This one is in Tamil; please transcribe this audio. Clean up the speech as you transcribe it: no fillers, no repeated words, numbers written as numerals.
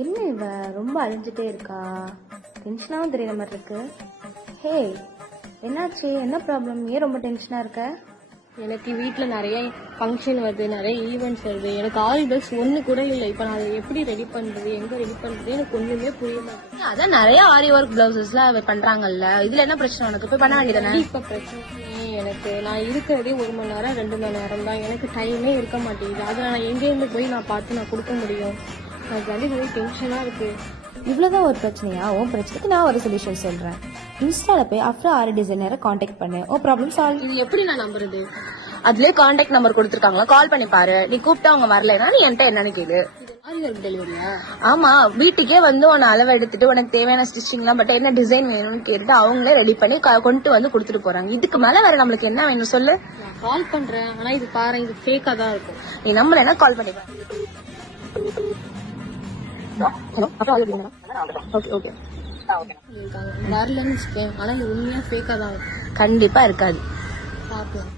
என்ன இவ ரொம்ப அழிஞ்சிட்டே இருக்கா? டென்ஷனாகவும் தெரியற மாதிரி இருக்கு. ஹே, என்னாச்சு? என்ன ப்ராப்ளம்? ஏன் ரொம்ப டென்ஷனா இருக்க? எனக்கு வீட்டில் நிறைய ஃபங்க்ஷன் வருது, நிறைய ஈவெண்ட்ஸ் வருது. எனக்கு ஆரி பிளவுஸ் ஒன்று கூட இல்லை. இப்போ நான் அதை எப்படி ரெடி பண்ணுறது, எங்கே ரெடி பண்ணுறது எனக்கு ஒன்றுமே புரிய மாட்டேங்குது. அதான் நிறைய ஆரி ஒர்க் பிளவுசஸ்லாம் பண்றாங்கல்ல, இதுல என்ன பிரச்சனை? உனக்கு போய் பண்ண வேண்டியதானே? இப்போ பிரச்சனையே எனக்கு, நான் இருக்கிறதே 1 மணி நேரம் 2 மணி நேரம் தான். எனக்கு டைமே இருக்க மாட்டேங்குது. அதை நான் எங்கேருந்து போய் நான் பார்த்து நான் கொடுக்க முடியும்? எனக்கு வந்து இது டென்ஷனாக இருக்குது. இவ்வளவுதான் ஒரு பிரச்சனையா? உன் பிரச்சனைக்கு நான் ஒரு சொல்யூஷன் சொல்றேன். இன்ஸ்டால போய் அஃப்ரா ஆரி டிசைனரை காண்டாக்ட் பண்ணு. O problem solve. இது எப்படி நான் நம்புறது? அதுலயே கான்டாக்ட் நம்பர் கொடுத்துருக்காங்களா, கால் பண்ணி பாரு. நீ கூப்பிட்டா அவங்க வரலைன்னா நீ என்கிட்ட என்னன்னு கேளு. ஆரி ஒர்க் டெலிவரியா? ஆமா, வீட்டுக்கே வந்து உன அளவு எடுத்துட்டு உனக்கு தேவையான ஸ்டிச்சிங்லாம் பட் என்ன டிசைன் வேணும்னு கேட்டு அவங்களே ரெடி பண்ணி கொண்டு வந்து கொடுத்துட்டு போறாங்க. இதுக்கு மேல வேற நம்மளுக்கு என்ன வேணும் சொல்லு? நான் கால் பண்றேன், ஆனா இது பாரு, இது ஃபேக்கா தான் இருக்கும். நீ நம்மள கால் பண்ணி பாரு. ஹலோ, அப்புறம் ஓகே ஓகே வரலன்னு வச்சுக்கேன், ஆனா இது உண்மையா ஃபேக்கா தான் இருக்கும். கண்டிப்பா இருக்காது. பார்க்கலாம்.